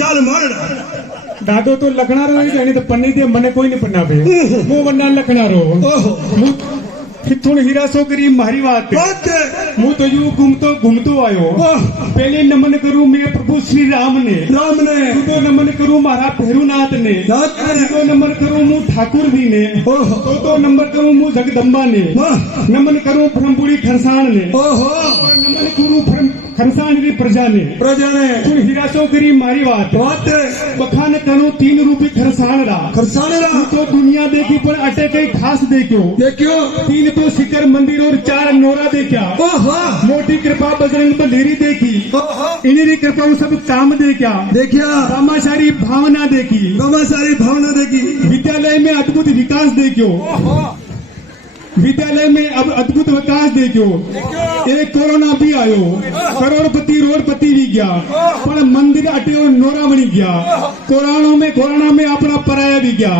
ચાલ મારડા દાદો તો લખનારો હોય એની તો પન્ની દે મને કોઈ નહીં પન્નાવે હું વન્ના લખનારો ઓહો હું થોડી હીરાસો કરી મારી વાત વાત હું તો યુ ઘૂમતો આવ્યો પહેલે નમન કરું મેં પ્રભુ શ્રી રામને તો નમન કરું મારા ભેરુનાથને તો નમન કરું હું ઠાકુરજીને તો નંબર કરું હું જગદંબાને નમન કરું બ્રહ્મપુરી ખરસાણને નમન કરું ખરસાણની પ્રજાને થોડી હીરાસો કરી મારી વાત બખાન કરું 3 રૂપી ખરસાણરા તો દુનિયા देखी पर अटे कई खास देखो 3 तो शिखर मंदिर और 4 नोरा देखा मोटी कृपा बजरंग बलेरी देखी इन्हीं कृपा सब काम देखा रामाचारी भावना देखी विद्यालय में अद्भुत विकास देखो विद्यालय में अब अद्भुत विकास देखो एक कोरोना भी आयो करोड़पति रोडपति भी गया पर मंदिर अटियो नोरा बनी गया कोरोना में अपना पराया भी गया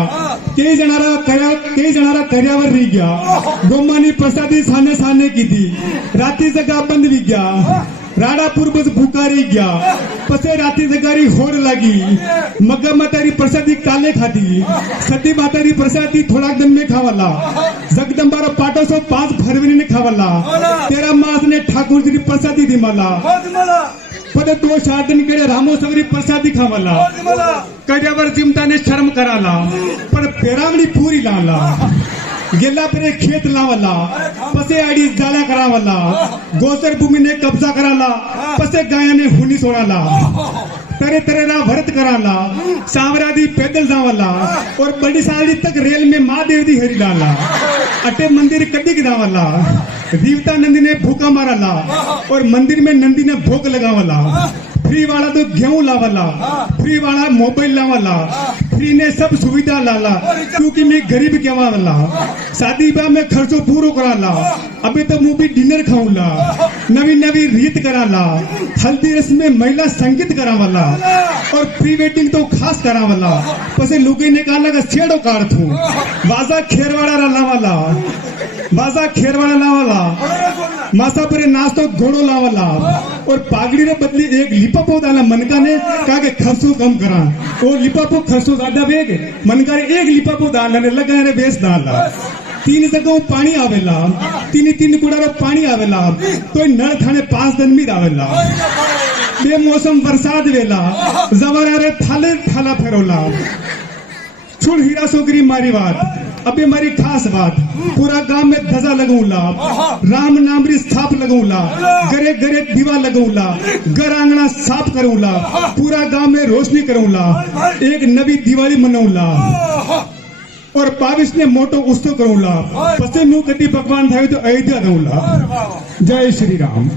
कई जनारा कर्यावर रही गया गोमानी प्रसादी साने की थी राती जगह बंद भी गया राडापुर बस भूकारी गया पसे राती जगारी होड़ लगी मग्गा मातारी प्रसादी काले खाती सती मातारी प्रसादी थोड़ा दिन में खावाला जगदंबारा पाटो सो 5 फरवरी ने खावाला 13 मास ने ठाकुर जी प्रसादी दी माला पदे तो 4 दिन के रामो सगरी प्रसादी खावाला कड्यावर चिमटा ने शर्म कराला पर पेरावणी पूरी लाला गेला पर खेत लावला पसे आडी जाळा करावला गोचर भूमी ने कब्जा कराला पसे गायाने हुनी सोडाला तरह भरत कराला सावरादी पैदल जावला और बड़ी साली तक रेल में महादेव दी हरी डाला अटे मंदिर कदी दावला देवता नंदी ने भूखा माराला और मंदिर में नंदी ने भोग लगावला फ्री वाला तो गेहूं लावला फ्री वाला मोबाइल लावला फ्री ने सब सुविधा लाला क्योंकि मैं गरीब कहवाला शादी ब्याह में खर्चो पूरो कराला अभी तो मुंह भी डिनर खाऊंला नवी रीत कराला हल्दी रस्म में महिला संगीत करावला और प्री वेडिंग तो खास करावला पसे लोगे ने कहा लगा छेड़ो काढ़ू बाजा खेरवाड़ा लावाला मासा पर नाश्तो घोड़ो लावाला और पागड़ी ने बदली एक लिपापो डाला मनका ने कहा के खर्चो कम करा और लिपापो खर्चो ज्यादा वेग मनका ने एक लिपापो डाला ने लगा ने बेस डाला 3 जगह पानी आवेला 3 कुड़ारो पानी आवेला तो नळ थाने 5 दिन में आवेला बे मौसम बरसात वेला जवारे थाला फेरोला छुड़ हीरा सोगरी मारी बात अबे मारी खास बात पूरा गांव में ध्वजा लगौला राम नाम री स्थाप लगौला गरे दीवा लगौला घर आंगना साफ करौला पूरा गांव में रोशनी करौला एक नवी दिवाली मनौला और 22 ने मोटो उत्सव करौला पसे नु कदी भगवान थायो तो अयोध्या दौला जय श्री राम।